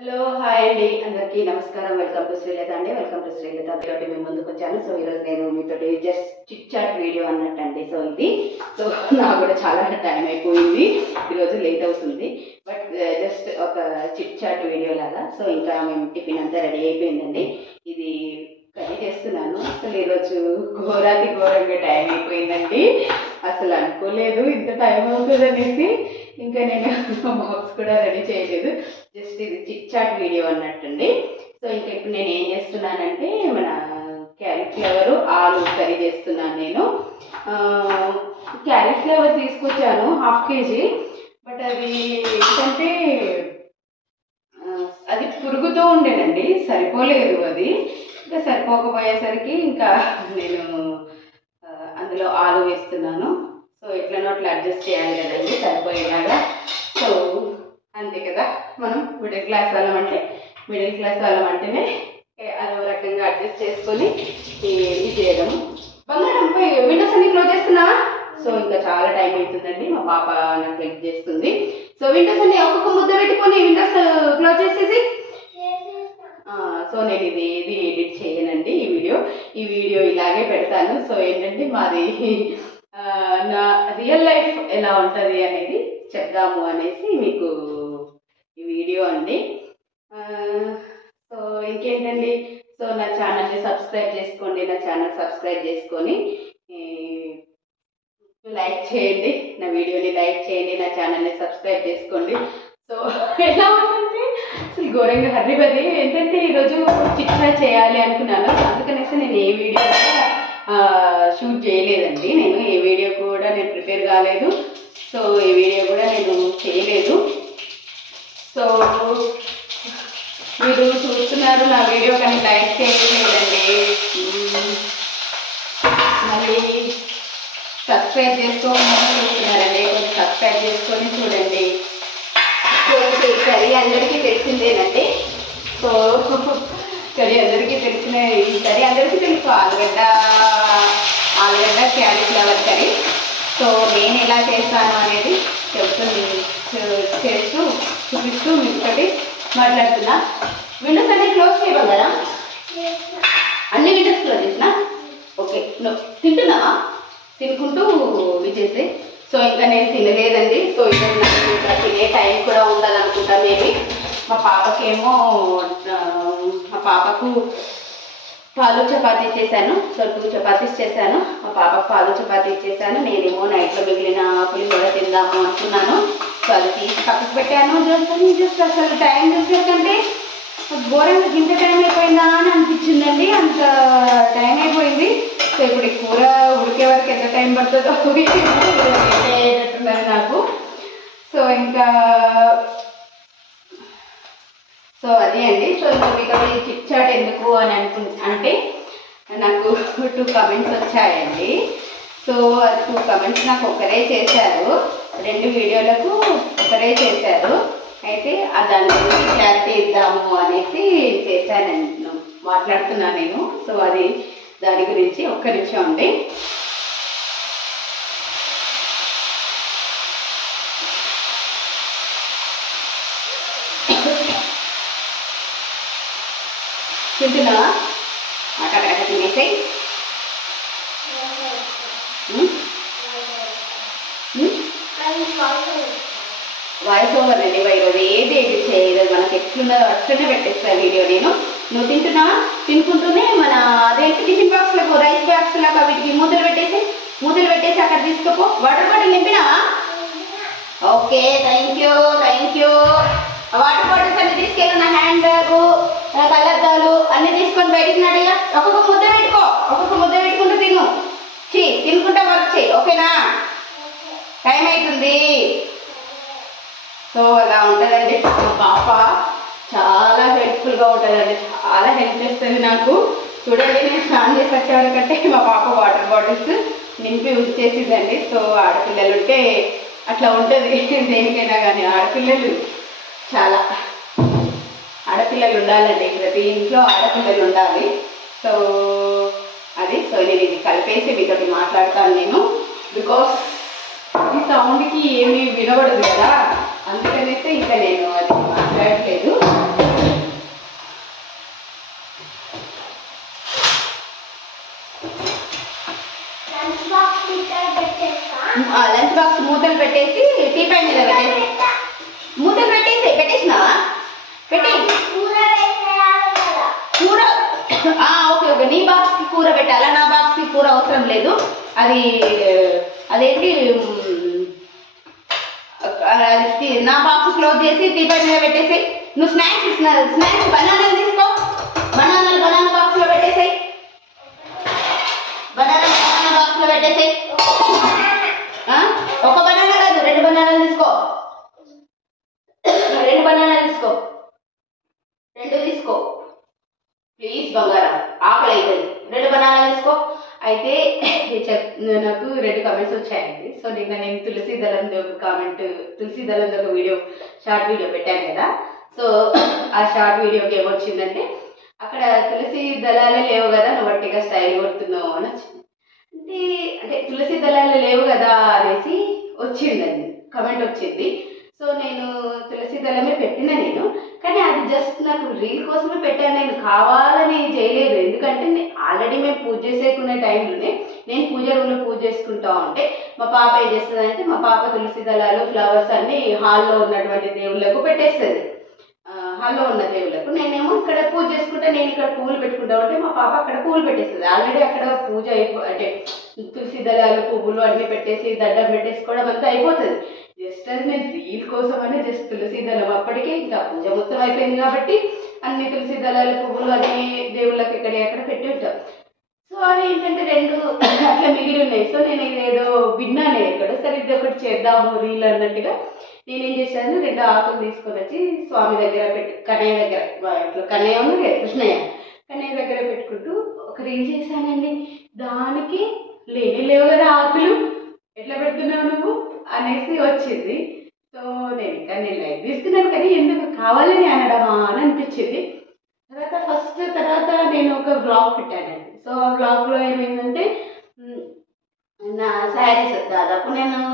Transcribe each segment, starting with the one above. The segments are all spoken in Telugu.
హలో హాయ్ అండి అందరికీ నమస్కారం. వెల్కమ్ టు శ్రీలత అండి. Welcome to Srilatha. ఈరోజు మేము ముందుకు వచ్చాను. సో ఈరోజు నేను మీతో జస్ట్ చిట్ చాట్ వీడియో అన్నట్టండి. సో నాకు కూడా చాలా టైం అయిపోయింది, ఈరోజు లేట్ అవుతుంది, బట్ జస్ట్ ఒక చిట్ చాట్ వీడియో లాగా. సో ఇంకా మేము టిఫిన్ అంతా రెడీ అయిపోయిందండి. ఇది కర్రీ చేస్తున్నాను. అసలు ఈరోజు ఘోరంగా టైం అయిపోయిందండి. అసలు అనుకోలేదు ఇంత టైం అవుతుంది అనేసి. ఇంకా నేను బాక్స్ కూడా రెడీ చేయలేదు, జస్ట్ ఇది చిట్ చాట్ వీడియో అన్నట్టండి. సో ఇంకా ఇప్పుడు నేను ఏం చేస్తున్నానంటే మన క్యాలీఫ్లవర్ ఆలు కర్రీ చేస్తున్నాను. నేను క్యాలీఫ్లవర్ తీసుకొచ్చాను 1/2 kg, బట్ అది ఏంటంటే అది పురుగుతో ఉండేనండి, సరిపోలేదు. అది ఇంకా సరిపోకపోయేసరికి ఇంకా నేను అందులో ఆలు వేస్తున్నాను. సో ఎట్లనో అట్లా అడ్జస్ట్ చేయాలి కదండి సరిపోయేలాగా. సో అంతే కదా, మనం మిడిల్ క్లాస్ వాళ్ళం అంటేనే అదో రకంగా అడ్జస్ట్ చేసుకొని ఇది చేయడం. బంగారం పోయి విండోస్ అన్ని క్లోజ్ చేస్తున్నావా? సో ఇంకా చాలా టైం అవుతుందండి, మా పాప నాకు హెల్ప్ చేస్తుంది. సో విండోస్ అన్ని ఒక్కొక్క ముద్ద పెట్టుకొని విండోస్ క్లోజ్ చేసేసి. సో నేను ఇది ఎడిట్ చేయనండి, ఈ వీడియో ఇలాగే పెడతాను. సో ఏంటంటే మాది నా రియల్ లైఫ్ ఎలా ఉంటుంది అనేది చెప్దాము అనేసి మీకు ఈ వీడియో అండి. సో ఇంకేంటండి, సో నా ఛానల్ని సబ్స్క్రైబ్ చేసుకోండి. నా ఛానల్ సబ్స్క్రైబ్ చేసుకొని లైక్ చేయండి, నా వీడియోని లైక్ చేయండి, నా ఛానల్ని సబ్స్క్రైబ్ చేసుకోండి. సో ఎలా ఉంటుందంటే అసలు ఘోరంగా హర్రిబది. ఏంటంటే ఈరోజు చిట్ చాట్ చేయాలి అనుకున్నాను, అందుకనేసి నేను ఏ వీడియో షూట్ చేయలేదండి. నేను ఏ వీడియో కూడా నేను ప్రిపేర్ కాలేదు. సో ఈ వీడియో కూడా నేను చేయలేదు. సో మీరు చూస్తున్నారు నా వీడియో, కానీ లైక్ చేయలేదండి. మరి సబ్స్క్రైబ్ చేసుకోమని చూస్తున్నారండి, కొంచెం సబ్స్క్రైబ్ చేసుకొని చూడండి. సో కర్రీ అందరికీ తెలిసిందేనండి. సో కర్రీ అందరికీ తెలిసిన ఈ కర్రీ అందరికీ తెలుసు, ఆలుగడ్డ క్యాలీఫ్లవర్ కర్రీ. సో నేను ఎలా చేస్తాను అనేది చేస్తూ చూపిస్తూ మీతోటి మాట్లాడుతున్నా. విండోస్ అన్ని క్లోజ్ చేయడం కదా, అన్ని విండోస్ క్లోజ్ చేసిన. ఓకే, తింటున్నావా? తినుకుంటూ విజేసి. సో ఇంకా నేను తినలేదండి. సో ఇంకా నాకు ఇంకా తినే టైం కూడా ఉండదు అనుకుంటా మేబీ. మా పాపకు పాలు చపాతీ చేశాను. సో 2 చపాతీస్ చేశాను. మా పాపకు పాలు చపాతీ చేశాను. నేనేమో నైట్లో మిగిలిన పులిహోర తిందాము అనుకున్నాను. సో అది తీసి పక్కకు పెట్టాను. జస్ట్ అసలు టైం చూసేకంటే ఘోరంగా ఇంత టైం అయిపోయిందా అని అనిపించిందండి, అంత టైం అయిపోయింది. సో ఇప్పుడు ఈ కూర ఉడికే వరకు ఎంత టైం పడుతుందో అంటున్నారు నాకు. సో ఇంకా సో అదే అండి. సో ఇంకా మీకు చిట్ చాట్ ఎందుకు అని అంటే నాకు 2 కమెంట్స్ వచ్చాయండి. సో అది 2 కమెంట్స్ నాకు ఒకరే చేశారు, 2 వీడియోలకు ఒకరే చేశారు. అయితే దాని గురించి క్లారిటీ ఇద్దాము అనేసి చేశాను, మాట్లాడుతున్నాను నేను. సో అది దాని గురించి ఒక్క నిమిషం అండి. తింటున్నావా? అక్కడ తినేసాయి. వాయిస్ ఓవర్ అండి, ఈరోజు ఏది ఎడిట్ చేయలేదు, మనకి ఎట్లున్నదో అట్లనే పెట్టేస్తాను వీడియో నేను. నువ్వు తింటున్నావా? తినుకుంటూనే మన అదేంటి టిఫిన్ బాక్స్లకు, రైస్ బాక్స్ లాగా వీటికి మూతలు పెట్టేసి అక్కడ తీసుకోపో. వాటర్ బాటిల్ నింపినావా? Okay, thank you. Water bottles అన్ని తీసుకెళ్ళి నా హ్యాండ్ బ్యాగ్, కళ్ళద్దాలు అన్ని తీసుకొని బయటికి నాడిగా ఒక్కొక్క ముద్ద పెట్టుకుంటూ తినుకుంటా వర్క్ చేయి, ఓకేనా? టైం అవుతుంది. సో అలా ఉంటుందండి. మా పాప చాలా హెల్ప్ఫుల్గా ఉంటుందండి, చాలా హెల్ప్ చేస్తుంది నాకు. చూడండి, నేను స్నానం చేసి వచ్చేవరకంటే మా పాప వాటర్ బాటిల్స్ నింపి ఉంచేసిందండి. సో ఆడపిల్లలు ఉంటే అట్లా ఉంటుంది దేనికైనా కానీ. చాలా ఆడపిల్లలు ఉండాలండి, ప్రతి ఇంట్లో ఆడపిల్లలు ఉండాలి. సో నేను ఇది కలిపేసి మీతోటి మాట్లాడతాను నేను, బికాస్ ఈ సౌండ్కి ఏమీ వినబడదు కదా, అందుకనేసి ఇంకా నేను అది మాట్లాడట్లేదు. అవసరం లేదు. అది అదేంటి నా బాక్స్ క్లోజ్ చేసి టీపై మీద పెట్టేసాయి. నువ్వు స్నాక్స్ బనానాలు తీసుకో, బనానా బాక్స్ లో పెట్టేసాయి, బనానా బాక్స్ లో పెట్టేసాయి. ఒక బనానా కాదు, 2 బనానాలు తీసుకో, 2 బనానాలు తీసుకో, 2 తీసుకో ప్లీజ్ బంగారం, ఆకలి అవుతుంది. 2 బనానాలు తీసుకో. అయితే నాకు 2 కామెంట్స్ వచ్చాయండి. సో నిన్న నేను తులసి దళంతో ఒక వీడియో, షార్ట్ వీడియో పెట్టాను కదా. సో ఆ షార్ట్ వీడియోకి ఏమొచ్చిందంటే, అక్కడ తులసి దళాలే లేవు కదా, నువ్వు వట్టిగా స్టైల్ కొడుతున్నావు అని వచ్చింది. అంటే తులసి దళాలు లేవు కదా అనేసి వచ్చిందండి, కమెంట్ వచ్చింది. సో నేను తులసి దళమే పెట్టిన నేను, కానీ అది జస్ట్ నాకు రీల్ కోసమే పెట్టాను, నేను కావాలని చేయలేదు. ఎందుకంటే ఆల్రెడీ మేము పూజ చేసేకునే టైంలోనే నేను పూజ రూమ్లో పూజ చేసుకుంటా ఉంటే మా పాప ఏం చేస్తుందంటే, మా పాప తులసి దళాలు ఫ్లవర్స్ అన్ని హాల్లో ఉన్నటువంటి దేవుళ్ళకు పెట్టేస్తుంది. హాల్లో ఉన్న దేవుళ్ళకు నేనేమో ఇక్కడ పూజ చేసుకుంటే, నేను ఇక్కడ పువ్వులు పెట్టుకుంటా ఉంటే మా పాప అక్కడ పువ్వులు పెట్టేస్తుంది. ఆల్రెడీ అక్కడ పూజ అంటే తులసి దళాలు పువ్వులు అన్నీ పెట్టేసి దండం పెట్టేసుకోవడం అంతా అయిపోతుంది. జస్ట్ అది నేను రీల్ కోసం అని జస్ట్ తులసి దళం, అప్పటికే ఇంకా పూజ మొత్తం అయిపోయింది కాబట్టి అన్ని తులసి దళాలు పువ్వులు అన్ని దేవుళ్ళకి ఎక్కడ పెట్టి ఉంటాం. సో అవి ఏంటంటే 2 అట్లా మిగిలి ఉన్నాయి. సో నేను ఇదేదో విన్నాను ఎక్కడ, సరే ఇది ఒకటి చేద్దాము రీల్ అన్నట్టుగా నేనేం చేశాను, 2 ఆకులు తీసుకొని వచ్చి స్వామి దగ్గర పెట్టి, కన్నయ్య దగ్గర, ఇట్లా కన్నయ్య ఉంది కృష్ణయ్య, కన్నయ్య దగ్గర పెట్టుకుంటూ ఒక రీల్ చేశానండి. దానికి లేవు కదా ఆకులు, ఎట్లా పెడుతున్నావు నువ్వు అనేసి వచ్చింది. సో నేను లైక్ తీసుకున్నాను, కానీ ఎందుకు కావాలని అనడమా అని అనిపించింది. తర్వాత నేను ఒక వ్లాగ్ పెట్టానండి. సో ఆ వ్లాగ్లో ఏమైందంటే, నా శారీస్ దాదాపు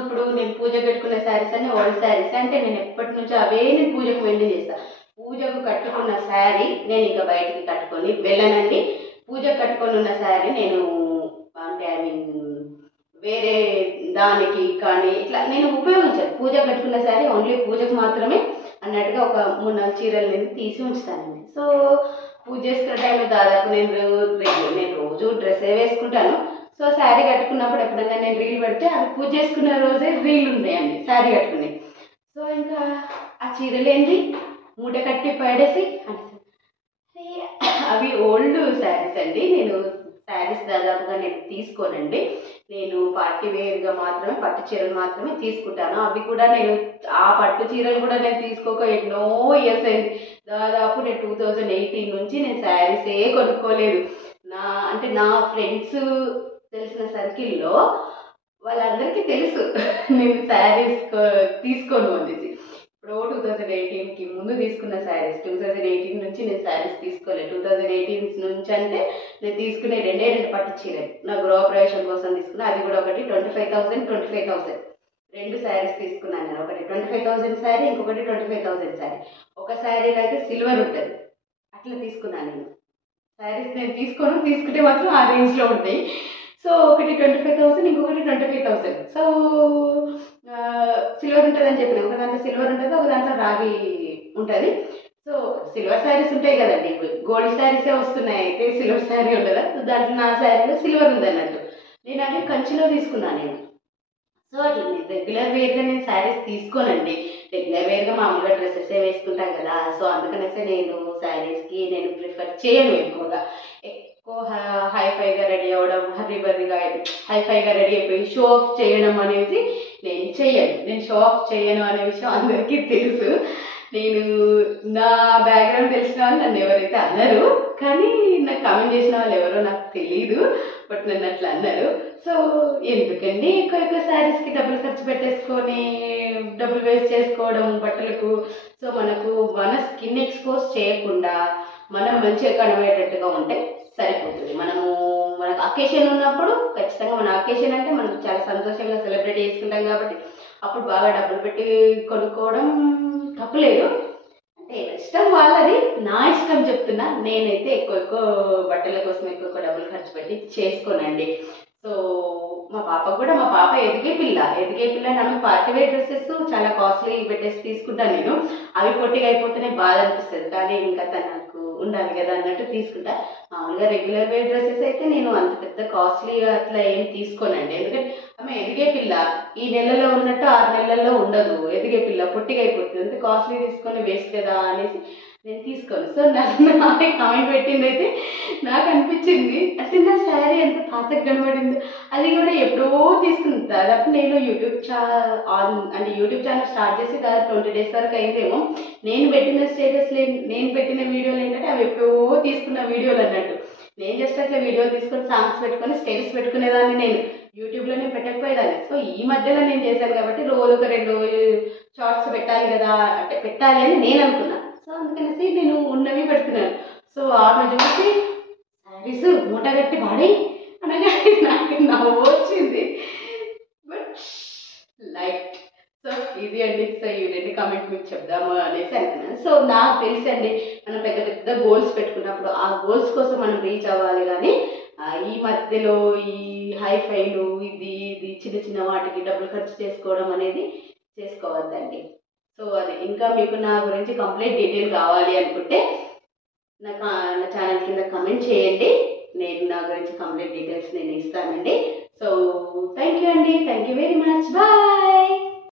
ఇప్పుడు నేను పూజ పెట్టుకున్న శారీస్ అన్ని ఓల్డ్ శారీస్, అంటే నేను ఎప్పటి నుంచో అవే నేను పూజకు మెయింటైన్ చేస్తాను. పూజకు కట్టుకున్న శారీ నేను ఇంకా బయటికి కట్టుకొని వెళ్ళనండి. పూజకు కట్టుకొని ఉన్న శారీ నేను అంటే వేరే దానికి కానీ ఇట్లా నేను ఉపయోగించాను. పూజ కట్టుకున్న శారీ ఓన్లీ పూజకు మాత్రమే అన్నట్టుగా ఒక 3-4 చీరలు నేను తీసి ఉంచుతానండి. సో పూజ చేసుకున్న టైంలో దాదాపు నేను రోజు డ్రెస్సే వేసుకుంటాను. సో శారీ కట్టుకున్నప్పుడు ఎప్పుడైనా నేను రీల్ పెడితే అవి పూజ చేసుకున్న రోజే రీల్ ఉన్నాయండి శారీ కట్టుకుని. సో ఇంకా ఆ చీరలు ఏంటి మూట కట్టి పడేసి అవి ఓల్డ్ శారీస్ అండి. నేను శారీస్ దాదాపుగా నేను తీసుకోనండి. నేను పార్టీ వేర్గా మాత్రమే పట్టు చీరలు మాత్రమే తీసుకుంటాను. అవి కూడా నేను ఆ పట్టు చీరలు కూడా నేను తీసుకోక ఎన్నో ఇయర్స్ అయింది. దాదాపు నేను 2018 నుంచి నేను శారీసే కొనుక్కోలేదు. నా ఫ్రెండ్స్ తెలిసిన సర్కిల్లో వాళ్ళందరికీ తెలుసు నేను శారీస్ తీసుకోను అనేసి. ఇప్పుడు 2018కి ముందు తీసుకున్న శారీస్, 2018 నుంచి నేను శారీస్ తీసుకోలేదు. 2018 నుంచి అంటే నేను తీసుకునే 2 పట్టు చీరలు నా గృహప్రవేశం కోసం తీసుకున్నా. అది కూడా ఒకటి 25,000 2 శారీస్ తీసుకున్నాను నేను. ఒకటి 25,000 శారీ, ఇంకొకటి 25,000 శారీ. ఒక శారీలో అయితే సిల్వర్ ఉంటుంది, అట్లా తీసుకున్నాను నేను. శారీస్ నేను తీసుకుంటే మాత్రం ఆ రేంజ్లో ఉంటాయి. సో ఒకటి 25,000, ఇంకొకటి 25,000. సో సిల్వర్ ఉంటుందని చెప్పిన, ఒక దాంట్లో సిల్వర్ ఉంటుంది, ఒక దాంట్లో రాగి ఉంటుంది. సో సిల్వర్ శారీస్ ఉంటాయి కదండి, గోల్డ్ శారీసే వస్తున్నాయి, అయితే సిల్వర్ శారీ ఉండదా. సో దాంట్లో నా శారీలో సిల్వర్ ఉంది అన్నట్టు. నేను అవి కంచిలో తీసుకున్నాను నేను. సో అట్లా రెగ్యులర్ వేర్గా నేను శారీస్ తీసుకోనండి. రెగ్యులర్ వేర్గా మామూలుగా డ్రెస్సెసే వేసుకుంటాం కదా. సో అందుకనేసి నేను శారీస్కి నేను ప్రిఫర్ చేయను ఎక్కువగా. హైఫైగా రెడీ అవ్వడం, హర్రీబర్రీగా హైఫైగా రెడీ అయిపోయి షో ఆఫ్ చేయడం అనేది నేను చెయ్యను. నేను షో ఆఫ్ చేయను అనే విషయం అందరికీ తెలుసు. నేను నా బ్యాక్గ్రౌండ్ తెలిసిన వాళ్ళు నన్ను ఎవరైతే అన్నారు, కానీ నాకు కామెంట్ చేసిన వాళ్ళు ఎవరో నాకు తెలీదు, బట్ నన్ను అట్లా అన్నారు. సో ఎందుకండి ఎక్కువ శారీస్కి డబ్బులు ఖర్చు పెట్టేసుకొని డబ్బులు వేస్ట్ చేసుకోవడం బట్టలకు. సో మన స్కిన్ ఎక్స్పోజ్ చేయకుండా మనం మంచిగా కనబడేటట్టుగా ఉంటే సరిపోతుంది. మనకు అకేషన్ ఉన్నప్పుడు ఖచ్చితంగా, మన అకేషన్ అంటే మనం చాలా సంతోషంగా సెలబ్రేట్ చేసుకుంటాం కాబట్టి అప్పుడు బాగా డబ్బులు పెట్టి కొనుక్కోవడం తప్పులేదు. అంటే ఇష్టం వాళ్ళది, నా ఇష్టం చెప్తున్నా. నేనైతే ఎక్కువ బట్టల కోసం ఎక్కువ డబ్బులు ఖర్చు పెట్టి చేసుకోనండి. సో మా పాప ఎదిగే పిల్ల నన్ను పార్టీ వేర్ డ్రెస్సెస్ చాలా కాస్ట్లీ పెట్టేసి తీసుకుంటాను నేను. అవి పొట్టిగా అయిపోతేనే బాధ అనిపిస్తుంది, కానీ ఇంకా తనకు ఉండాలి కదా అన్నట్టు తీసుకుంటా. మామూలుగా రెగ్యులర్ వేర్ డ్రెస్సెస్ అయితే నేను అంత పెద్ద కాస్ట్లీగా అట్లా ఏం తీసుకోనండి. ఎందుకంటే ఆమె ఎదిగే పిల్ల, ఈ నెలలో ఉన్నట్టు 6 నెలల్లో ఉండదు. ఎదిగే పిల్ల పొట్టిగా అయిపోతుంది, అంత కాస్ట్లీ తీసుకొని వేస్ట్ కదా అనేసి నేను తీసుకోను. సో నన్ను కామెంట్ పెట్టింది అయితే నాకు అనిపించింది, అంటే నా శారీ ఎంత పాతకు కనబడిందో. అది కూడా ఎప్పుడో తీసుకుంది. దాదాపు నేను యూట్యూబ్ ఛానల్ స్టార్ట్ చేసి దాదాపు 20 days వరకు అయిందేమో. నేను పెట్టిన స్టేటస్లు, నేను పెట్టిన వీడియోలు ఏంటంటే అవి ఎప్పుడో తీసుకున్న వీడియోలు అన్నట్టు. నేను జస్ట్ అట్లా వీడియో తీసుకొని సాంగ్స్ పెట్టుకొని స్టేటస్ పెట్టుకునేదాన్ని, నేను యూట్యూబ్లోనే పెట్టకపోయేదాన్ని. సో ఈ మధ్యలో నేను చేశాను కాబట్టి రోజు ఒక 2 షార్ట్స్ పెట్టాలి కదా, అంటే పెట్టాలి అని నేను అనుకున్నాను. సో అందుకనేసి నేను ఉన్నవి పెడుతున్నాను. సో ఆమె చూసి శారీస్ మూట కట్టి వాడి అనగా నాకు నవ్వు వచ్చింది. బట్ లైక్ సో ఇది అండి. సో ఈ 2 కామెంట్ మీకు చెప్దాము అనేసి అనుకున్నాను. సో నాకు తెలుసండి, మనం పెద్ద పెద్ద గోల్స్ పెట్టుకున్నప్పుడు ఆ గోల్స్ కోసం మనం రీచ్ అవ్వాలి, కానీ ఈ మధ్యలో ఈ హైఫైలు ఇది ఇది చిన్న చిన్న వాటికి డబ్బులు ఖర్చు చేసుకోవడం అనేది చేసుకోవద్దండి. సో అది ఇంకా మీకు నా గురించి కంప్లీట్ డీటెయిల్ కావాలి అనుకుంటే నా ఛానల్ కింద కమెంట్ చేయండి. నేను నా గురించి కంప్లీట్ డీటెయిల్స్ నేను ఇస్తానండి. సో థ్యాంక్ యూ అండి, thank you very much, bye.